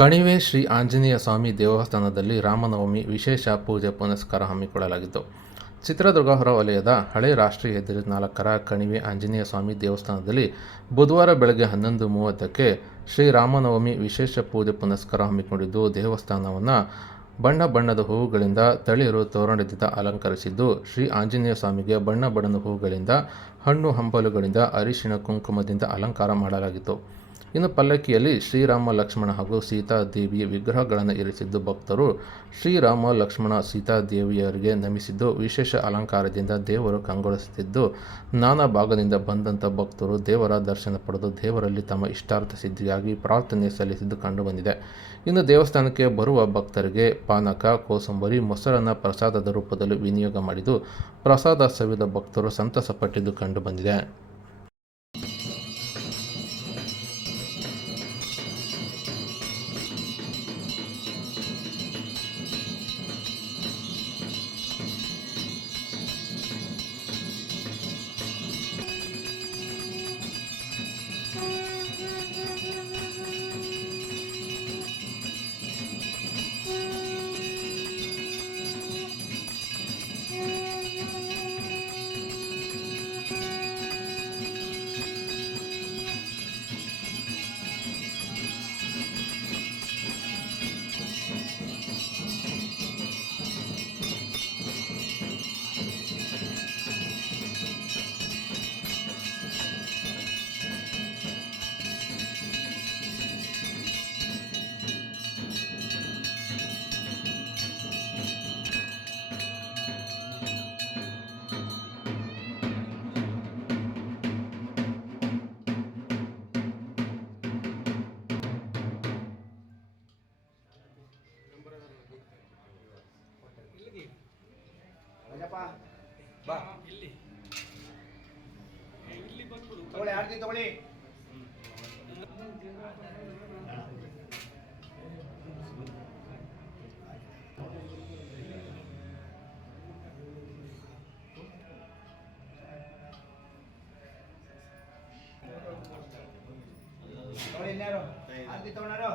ಕಣಿವೆ ಶ್ರೀ ಆಂಜನೇಯ ಸ್ವಾಮಿ ದೇವಸ್ಥಾನದಲ್ಲಿ ರಾಮನವಮಿ ವಿಶೇಷ ಪೂಜೆ ಪುನಸ್ಕಾರ ಹಮ್ಮಿಕೊಳ್ಳಲಾಗಿತ್ತು. ಚಿತ್ರದುರ್ಗ ಹೊರವಲಯದ ಹಳೆ ರಾಷ್ಟ್ರೀಯ ಹೆದ್ದಾರಿ 4ರ ಕಣಿವೆ ಆಂಜನೇಯ ಸ್ವಾಮಿ ದೇವಸ್ಥಾನದಲ್ಲಿ ಬುಧವಾರ ಬೆಳಗ್ಗೆ 11:30ಕ್ಕೆ ಶ್ರೀ ರಾಮನವಮಿ ವಿಶೇಷ ಪೂಜೆ ಪುನಸ್ಕಾರ ಹಮ್ಮಿಕೊಂಡಿದ್ದು, ದೇವಸ್ಥಾನವನ್ನು ಬಣ್ಣ ಬಣ್ಣದ ಹೂವುಗಳಿಂದ ತಳಿರು ತೋರಣದಿಂದ ಅಲಂಕರಿಸಿದ್ದು, ಶ್ರೀ ಆಂಜನೇಯ ಸ್ವಾಮಿಗೆ ಬಣ್ಣ ಬಣ್ಣದ ಹೂವುಗಳಿಂದ, ಹಣ್ಣು ಹಂಪಲುಗಳಿಂದ, ಅರಿಶಿಣ ಕುಂಕುಮದಿಂದ ಅಲಂಕಾರ ಮಾಡಲಾಗಿತ್ತು. ಇನ್ನು ಪಲ್ಲಕ್ಕಿಯಲ್ಲಿ ಶ್ರೀರಾಮ, ಲಕ್ಷ್ಮಣ ಹಾಗೂ ಸೀತಾದೇವಿಯ ವಿಗ್ರಹಗಳನ್ನು ಇರಿಸಿದ್ದು, ಭಕ್ತರು ಶ್ರೀರಾಮ, ಲಕ್ಷ್ಮಣ, ಸೀತಾದೇವಿಯರಿಗೆ ನಮಿಸಿದ್ದು, ವಿಶೇಷ ಅಲಂಕಾರದಿಂದ ದೇವರು ಕಂಗೊಳಿಸುತ್ತಿದ್ದು, ನಾನಾ ಭಾಗದಿಂದ ಬಂದಂಥ ಭಕ್ತರು ದೇವರ ದರ್ಶನ ಪಡೆದು ದೇವರಲ್ಲಿ ತಮ್ಮ ಇಷ್ಟಾರ್ಥ ಸಿದ್ಧಿಗಾಗಿ ಪ್ರಾರ್ಥನೆ ಸಲ್ಲಿಸಿದ್ದು ಕಂಡುಬಂದಿದೆ. ಇನ್ನು ದೇವಸ್ಥಾನಕ್ಕೆ ಬರುವ ಭಕ್ತರಿಗೆ ಪಾನಕ, ಕೋಸಂಬರಿ, ಮೊಸರನ್ನ ಪ್ರಸಾದದ ರೂಪದಲ್ಲಿ ವಿನಿಯೋಗ ಮಾಡಿದ್ದು, ಪ್ರಸಾದ ಸವಿದ ಭಕ್ತರು ಸಂತಸ ಪಟ್ಟಿದ್ದು ಕಂಡುಬಂದಿದೆ. ಬಾ ಇಲ್ಲಿ ಬಂದ್ಬಿಡು. ತಗೊಳ್ಳಿ, ಆರತಿ ತಗೊಳ್ಳಿ. ತಗೊಳ್ಳಿ, ಇನ್ಯಾರು ಆರತಿ ತಗೊಳ್ಳಾರು?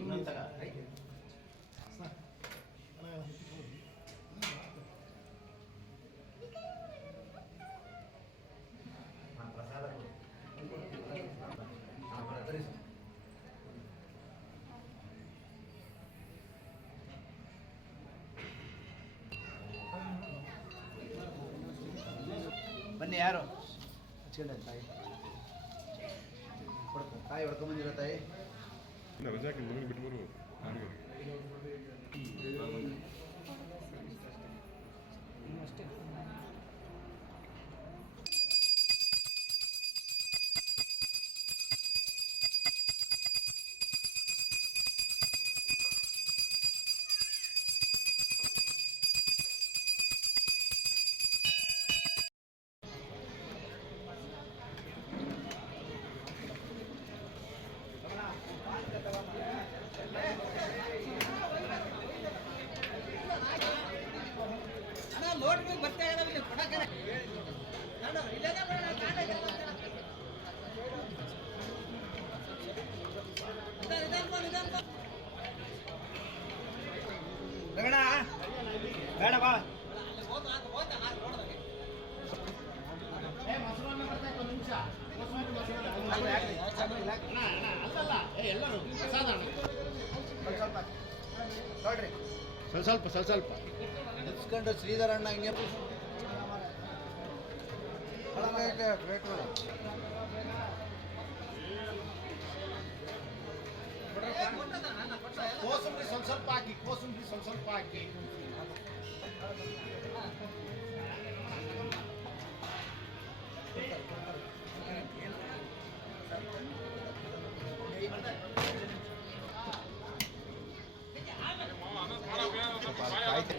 ಇನ್ನೊಂದು ಬನ್ನಿ, ಯಾರು ಹಚ್ಕೊಂಡೆ ತಾಯಿ ತಾಯಿ ಹೊಡ್ಕೊಂಬಂದಿರೋ ತಾಯಿ. ಬೇಡ ಬಾ. ಸ್ವಲ್ಪ ನಿಲ್ಸ್ಕೊಂಡು ಶ್ರೀಧರ ಅಣ್ಣ ಹಿಂಗೆ ಕೋಸಂಬರಿ ಸ್ವಲ್ಪ ಹಾಕಿ. ಆಯ್ತು.